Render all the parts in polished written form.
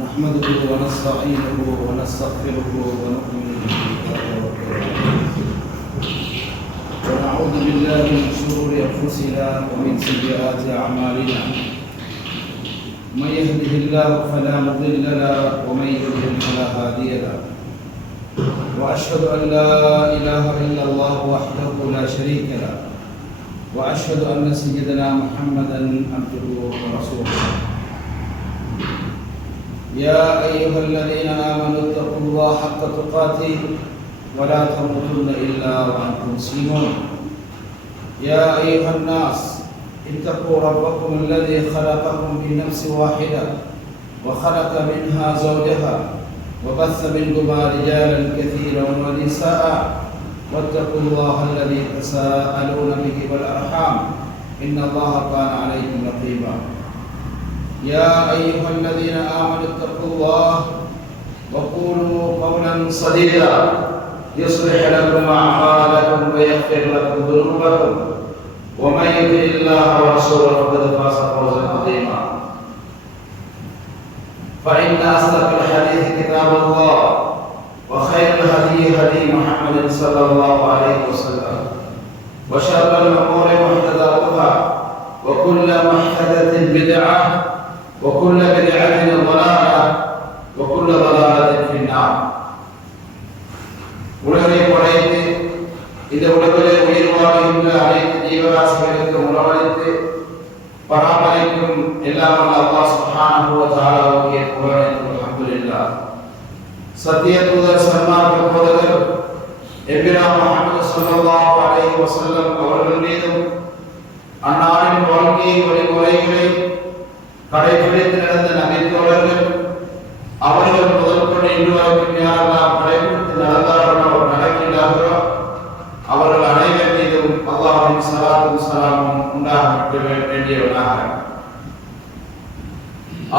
نحمده ونستعينه ونستغفره ونؤمن به ونعوذ بالله من شرور انفسنا ومن سيئات اعمالنا. من يهده الله فلا مضل له ومن يضلل فلا هادي له. واشهد ان لا اله الا الله وحده لا شريك له واشهد ان سيدنا محمدا عبده ورسوله. يا ايها الذين امنوا اتقوا الله حق تقاته ولا تموتن الا وانتم مسلمون. يا ايها الناس اتقوا ربكم الذي خلقكم من نفس واحده وخلق منها زوجها وبث منهما رجالا كثيرا ونساء واتقوا الله الذي تساءلون به والارحام ان الله كان عليكم رقيبا. يا ايها الذين امنوا اتقوا الله وقولوا قولا سديدا يصلح لكم اعمالكم ويغفر لكم ذنوبكم ومن يطع الله ورسوله فقد فاز فوزا عظيما. فان اصدق الحديث كتاب الله وخير الهدي هدي محمد صلى الله عليه وسلم وشر الامور محدثاتها وكل محدثه بدعه وكل بدعه ضلاله وكل ضلاله في النار. உலகை படைத்து இந்த உலகிலே உயிர் வாழ்கின்ற அனைத்து ஜீவராசிகளுக்கு உணவளித்து பராமரிக்கும் எல்லாம் அல்லாஹ் சுப்ஹானஹு வ தஆலாவுக்கே புகழ் அல்ஹம்துலில்லாஹ். சத்திய தூதர் சன்மார்க்க போதகர் எபிராம் முஹம்மது ஸல்லல்லாஹு அலைஹி வஸல்லம் அவர்கள் மீதும் அன்னாரின் வாழ்க்கை வழிமுறைகளை கடைபிடித்து நடந்த நபித்தோழர்கள் அவர்கள் முதற்கொண்டு இன்று வரைக்கும் யாரெல்லாம் கடைபிடித்து நடந்தார்களோ நடக்கின்றார்களோ அவர்கள் அனைவர் மீதும் அல்லாஹ்வின் ஸலாத்தும் ஸலாமும் உண்டாக வேண்டியவனாக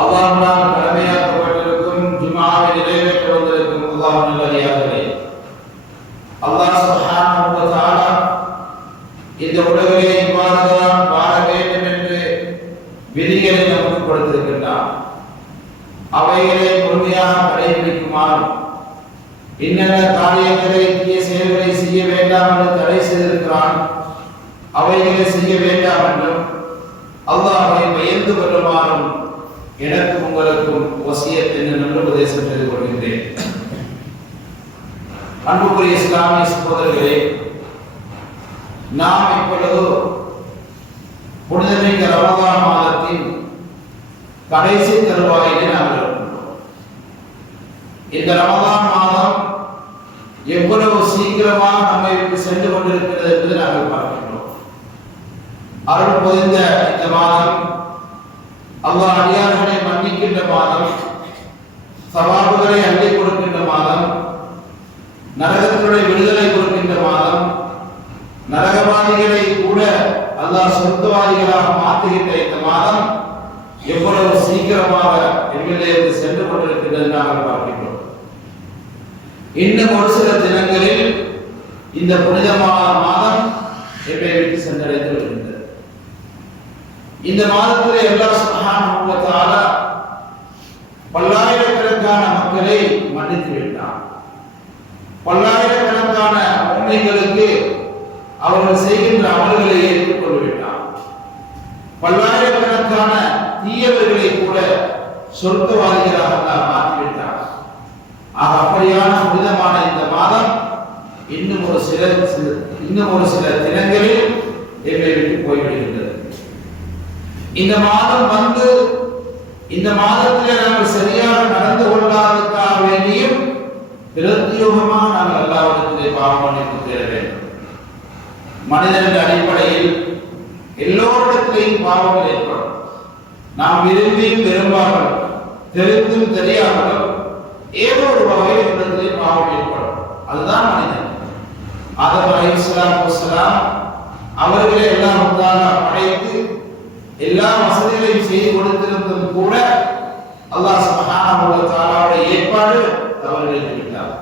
அல்லாஹ்வால் கடமையாக்கப்பட்டிருக்கும் ஜும்ஆவை நிறைவேற்ற வந்திருக்கும் அல்லாஹ்வின் நல்லடியார்களே, அல்லாஹ் சுப்ஹானஹு வ தஆலா இந்த உலகிலே இவ்வாறுதான் வாழ வேண்டும் என்று விதிகளை நமக்கு கொடுத்திருக்கின்றான். அவைகளை முழுமையாக கடைபிடிக்குமாறு இன்னென்ன காரியங்களை தீய செயல்களை செய்ய வேண்டாம் என்று தடை செய்திருக்கிறான். அவைகளை செய்ய வேண்டாம் என்றும் அல்லாஹ்வை பயந்து கொள்ளுமாறும் எனக்கும் உங்களுக்கும் வசியத் என்ற நல்ல உபதேசம் செய்து கொள்கின்றேன். அன்புக்குரிய இஸ்லாமிய சகோதரர்களே, நாம் இப்பொழுது புனிதமிக்க ரமலான் மாதத்தின் கடைசி தருவாயிலே நாம் இருக்கின்றோம். இந்த ரமலான் மாதம் எவ்வளவு சீக்கிரமாக நம்மை விட்டு சென்று கொண்டிருக்கிறது என்பதை நாங்கள் பார்க்கின்றோம். அருள் பொதிந்த இந்த மாதம் அல்லாஹ் அடியார்களை மன்னிக்கின்ற மாதம், சவாபுகளை அள்ளி கொடுக்கின்ற மாதம், நரகத்தினுடைய விடுதலை கொடுக்கின்ற மாதம், நரகவாதிகளை கூட அல்லாஹ் சொர்க்கவாதிகளாக மாற்றுகின்ற இந்த மாதம் எவ்வளவு சீக்கிரமாக எம்மிலே சென்று கொண்டிருக்கிறது நாங்கள் பார்க்கின்றோம். இன்னும் ஒரு சில தினங்களில் இந்த புனிதமான மாதம் எம்மை விட்டு சென்றடைந்து வருகின்றது. இந்த மாதத்திலே அல்லாஹ் சுப்ஹானஹு வ தஆலா பல்லாயிரக்கணக்கான மக்களை மன்னித்து விட்டார். பல்லாயிரக்கணக்கான முஃமின்களுக்கு அவர்கள் செய்கின்ற அமல்களை ஏற்றுக்கொண்டு விட்டார். பல்லாயிரக்கணக்கான தீயவர்களை கூட சொர்க்கவாதிகளாக அல்லாஹ் மாற்றிவிட்டார். அப்படியான புனிதமான இந்த மாதம் இன்னும் ஒரு சில தினங்களில் எம்மை விட்டு போய்விடுகின்றது. இந்த மாதம் வந்து இந்த மாதத்திலே நாங்கள் சரியாக நடந்து கொள்ளாததுக்காக வேண்டியும் பிரத்யோகமாக நாங்கள் அல்லாஹ்விடத்திலே பாவ மன்னிப்பு தேட வேண்டும். மனிதன் அடிப்படையில் எல்லோரிடத்திலேயும் பாவங்கள் ஏற்படும். நாம் விரும்பியும் விரும்பாமல், தெரிந்தும் தெரியாமலும் ஏதோ ஒரு வகையில் இடத்திலே பாவம் ஏற்படும். அதுதான் மனிதன். ஆதம் அலைஹிஸ்ஸலாத்து வஸ்ஸலாம் அவர்களை எல்லாம் படைத்து எல்லா வசதிகளையும் செய்து கொடுத்திருந்தும் கூட அல்லாஹ் சுப்ஹானஹு வ தஆலாவுடைய ஏற்பாடு தவறிழைத்து விட்டார்.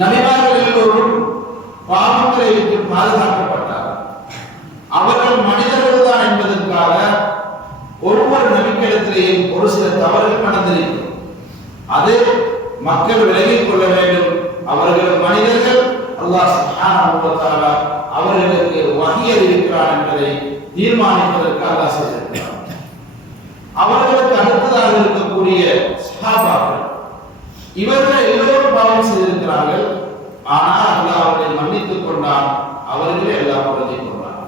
நபிமார்கள் எல்லோரும் பாவங்களை விட்டு பாதுகாக்கப்பட்டார். அவர்கள் மனிதர்கள் தான் என்பதற்காக ஒவ்வொரு நபிக்கிடத்திலேயும் ஒரு சில தவறுகள் நடந்திருக்கும். அது மக்கள் விலகிக் கொள்ள வேண்டும். அவர்கள் மனிதர்கள், அல்லாஹ் சுப்ஹானஹு வ தஆலா அவர்களுக்கு வஹி அறிவிக்கிறார் என்பதை தீர்மானிப்பதற்கு அல்லாஹ் செய்திருக்கிறார். அவர்களுக்கு அடுத்ததாக இருக்கக்கூடிய சஹாபாக்கள், இவர்கள் எல்லோரும் பாவம் செய்திருக்கிறார்கள். ஆனால் அல்லாஹ் அவர்களை மன்னித்துக் கொண்டான். அவர்களே எல்லாம் பொருந்திக் கொண்டார்.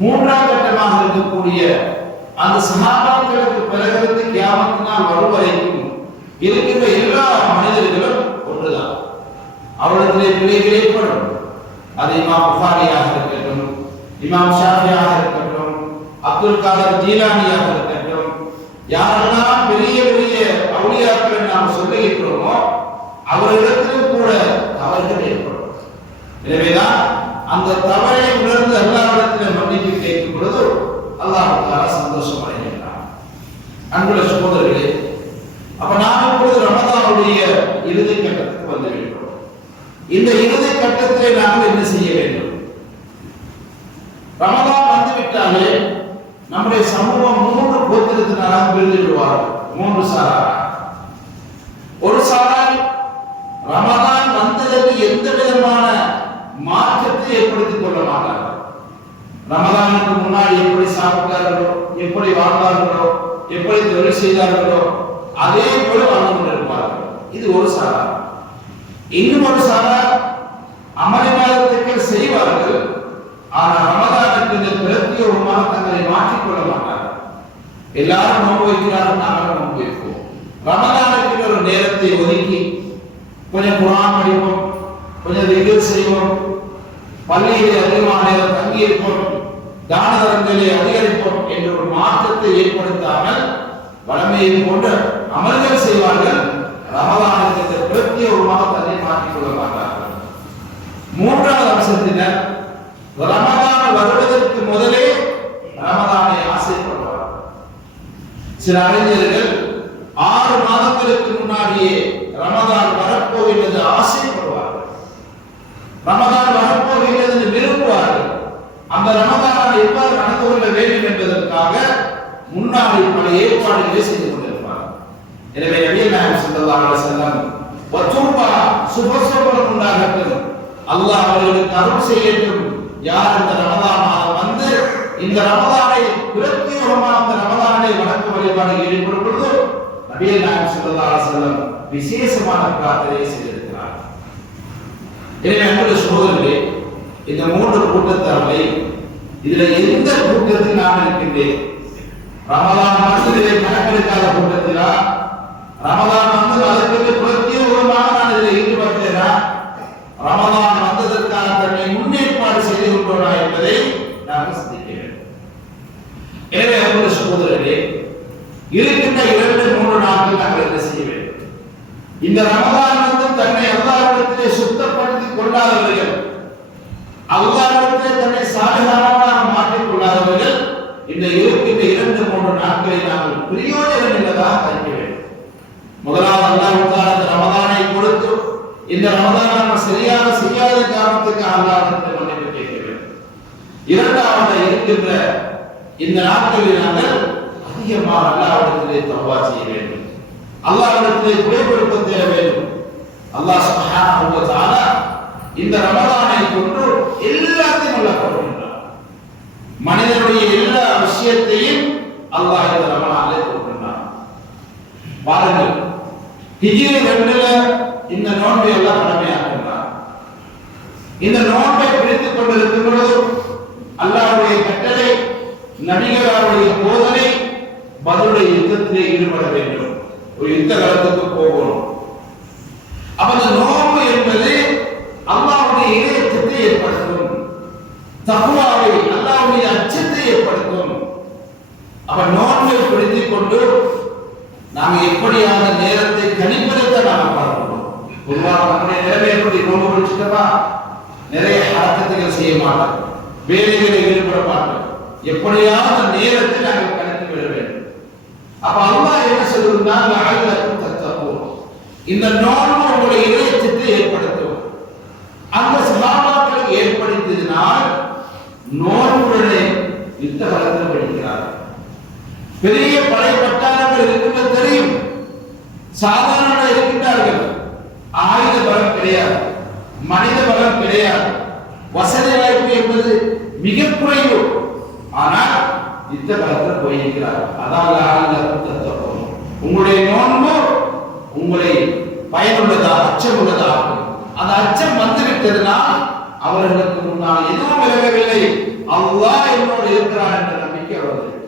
மூன்றாம் கட்டமாக இருக்கக்கூடிய அந்த சஹாபாக்களுக்கு பிறகு கியாமத் நாள் வரும் வரைக்கும் இருக்கின்ற எல்லா மனிதர்களும் ஒன்றுதான். அவரிடத்திலே பிழைகள் ஏற்படும். அது இமாம் புகாரியாக இருக்கட்டும், இமாம் ஷாஃபியாக இருக்கட்டும், அப்துல் காதர் ஜீலானியாக இருக்கட்டும், யாரெல்லாம் பெரிய பெரிய அவுலியாக்கள் நாம் சொல்லுகிறோமோ அவர்களிடத்திலும் கூட தவறுகள் ஏற்படும். எனவேதான் அந்த தவறை உணர்ந்து அல்லாஹ்விடத்தில் மன்னிப்பு கேட்கும் பொழுது அல்லாஹ் தஆலா சந்தோஷம் அடைகிறார். அன்புள்ள சகோதரர்களே, அப்ப நாம் இப்பொழுது ரமதானுடைய இறுதி கட்டத்துக்கு வந்துவிட்டோம். இந்த இறுதி கட்டத்திலே நாம் என்ன செய்ய வேண்டும்? ரமதான் வந்துவிட்டாலே நம்முடைய சமூகம் 3 கோத்திரத்தினராக பிரிந்து விடுவார்கள். 3 சாரார். ஒரு சாரார் ரமதான் வந்ததற்கு எந்த விதமான மாற்றத்தை ஏற்படுத்திக் கொள்ள மாட்டார்கள். ரமதானுக்கு முன்னாடி எப்படி சாப்பிட்டார்களோ, எப்படி வாழ்ந்தார்களோ, எப்படி தொழில் செய்தார்களோ அதே போல வாழ்ந்து கொண்டிருப்பார்கள். இது ஒரு சாரார். இன்னும் ஒரு சாரார் அமளிவாதத்துக்கு செய்வார்கள். ஆனால் ரமதானுக்கு இந்த பிரத்யேகமாக தங்களை மாற்றிக்கொள்ள மாட்டார்கள். எல்லாரும் நோன்பு வைக்கிறார்கள், நாங்களும் நோன்பு வைப்போம். ரமதானுக்கு ஒரு நேரத்தை ஒதுக்கி கொஞ்சம் குர்ஆன் படிப்போம், கொஞ்சம் திக்ர் செய்வோம், பள்ளியிலே அதிகமான நேரம் தங்கியிருப்போம், தான தர்மங்களை அதிகரிப்போம் என்ற ஒரு மாற்றத்தை ஏற்படுத்தாமல் வளமையை போன்ற அமல்கள் செய்வார்கள். ரமதானுக்கு இந்த பிரத்யேகமாக தன்னை மாற்றிக்கொள்ள மாட்டார்கள். மூன்றாவது அம்சத்தினர் ரமதான் வருவதற்கு முதலே ரமதானை ஆசைப்படுவார்கள். சில அறிஞர்கள் 6 மாதங்களுக்கு முன்னாடியே ரமதான் வரப்போகிறது ஆசைப்படுவார்கள். ரமதான் வரப்போகிறது விரும்புவார்கள். அந்த ரமதானை எவ்வாறு நடந்து கொள்ள வேண்டும் என்பதற்காக முன்னாடி பல ஏற்பாடுகளை செய்து கொண்டிருப்பார்கள். எனவே நபிகள் நாயகம் ஸல்லல்லாஹு அலைஹி வஸல்லம் வதுபா சுபசோபனம் உண்டாகட்டும், அல்லாஹ் அவர்களுக்கு அருள் செய்யட்டும். யார் இந்த ரமதான் மாதம் வந்து இந்த ரமதானை பிரத்யேகமாக அந்த ரமதானை வணக்க வழிபாடு ஈடுபடும் பொழுது நபிகள் நாயகம் ஸல்லல்லாஹு அலைஹி வஸல்லம் விசேஷமான பிரார்த்தனை செய்திருக்கிறார். எனவே அன்புள்ள சகோதரர்களே, இந்த 3 கூட்டத்தார்களை இதுல எந்த கூட்டத்தில் நான் இருக்கின்றேன்? ரமதான் மாதத்திலே கணக்கெடுக்காத கூட்டத்திலா? ரமதான் வந்து அதற்கு பிரத்யேகமாக நான் இதில் ஈடுபட்டேனா? ரமதான் வந்ததற்கான தன்னை முன்னேற்பாடு செய்து கொண்டோனா என்பதை நாங்கள் சிந்திக்க வேண்டும். எனவே அன்புள்ள சகோதரர்களே, இருக்கின்ற 2-3 நாட்கள் நாங்கள் என்ன செய்ய வேண்டும்? இந்த ரமதான் வந்து தன்னை அல்லாஹ்விடத்திலே சுத்தப்படுத்திக் கொள்ளாதவர்கள், அல்லாஹ்விடத்திலே தன்னை சாலிஹானவராக மாற்றிக் கொள்ளாதவர்கள் இந்த இருக்கின்ற 2-3 நாட்களை நாங்கள் பிரயோஜனம் உள்ளதாக கருத வேண்டும். முதலாவது அல்லாஹ் தஆலா இந்த ரமதானை கொடுத்து இந்த ரமதானை சரியாக செய்யாத காரணத்துக்கு அல்லாஹ்விடத்தில் மன்னிப்பு கேட்க வேண்டும். இரண்டாவது இருக்கின்ற இந்த நாட்களில் நாங்கள் அதிகமாக அல்லாஹ்விடத்திலே தௌபா செய்ய வேண்டும். அல்லாஹ்விடத்திலே குறைபடுத்த தேட வேண்டும். அல்லாஹ் சுப்ஹானஹு வ தஆலா இந்த ரமதானை கொண்டு எல்லாத்தையும் அல்லாஹ் கொடுக்கின்றார். மனிதனுடைய எல்லா விஷயத்தையும் அல்லாஹ் இந்த ரமதானிலே கொடுக்கின்றார். பாருங்கள், ஹிஜ்ரி 2ல இந்த நோன்பை எல்லாம் கடமையாக்கின்றார். இந்த நோன்பை பிடித்துக் கொண்டிருக்கும் பொழுது அல்லாஹ்வுடைய கட்டளை, நபிகளுடைய போதனை, பத்ருடைய யுத்தத்திலே ஈடுபட வேண்டும். ஒரு யுத்த களத்துக்கு போகணும். அப்ப அந்த நோன்பு என்பது அல்லாஹ்வுடைய இதயத்தை ஏற்படுத்தும், தக்வாவை, அல்லாஹ்வுடைய அச்சத்தை ஏற்படுத்தும். அப்ப நோன்பை பிடித்துக் கொண்டு நாம் எப்படியான நேரத்தை கணிப்பதைத்தான் நாம் பார்க்கணும். பொதுவாக நம்முடைய நிலைமை எப்படி? நோன்பு பிடிச்சிட்டோமா, நிறைய ஹரக்கத்துகள் செய்ய மாட்டோம், வேலைகளில் ஈடுபட மாட்டோம். எப்படியாவது நேரத்தை நாங்கள் கணித்து விட வேண்டும். அப்ப அல்லாஹ் என்ன சொல்லுகிறார்? லஅல்லக்கும் தத்தகூன். இந்த நோன்பு உங்களுடைய இதயத்தை ஏற்படுத்தும். அந்த சஹாபாக்களுக்கு ஏற்படுத்தினால் நோன்புடனே யுத்த களத்தில் படிக்கிறார்கள். பெரிய படை பட்டாளங்கள் உங்களுக்கு தெரியும், சாதாரண இருக்கின்றார்கள். ஆயுத பலம் கிடையாது, மனித பலம் கிடையாது, வசதி வாய்ப்பு என்பது மிக குறைவு. ஆனால் யுத்த களத்தில் போயிருக்கிறார். அதாவது உங்களுடைய நோன்பு உங்களை பயனுள்ளதா அச்சம் உள்ளதாகும். அந்த அச்சம் வந்துவிட்டதுனா அவர்களுக்கு முன்னால் எதுவும் விலகவில்லை, அல்லாஹ் என்னோடு இருக்கிறார் என்ற நம்பிக்கை அவர்களுக்கு.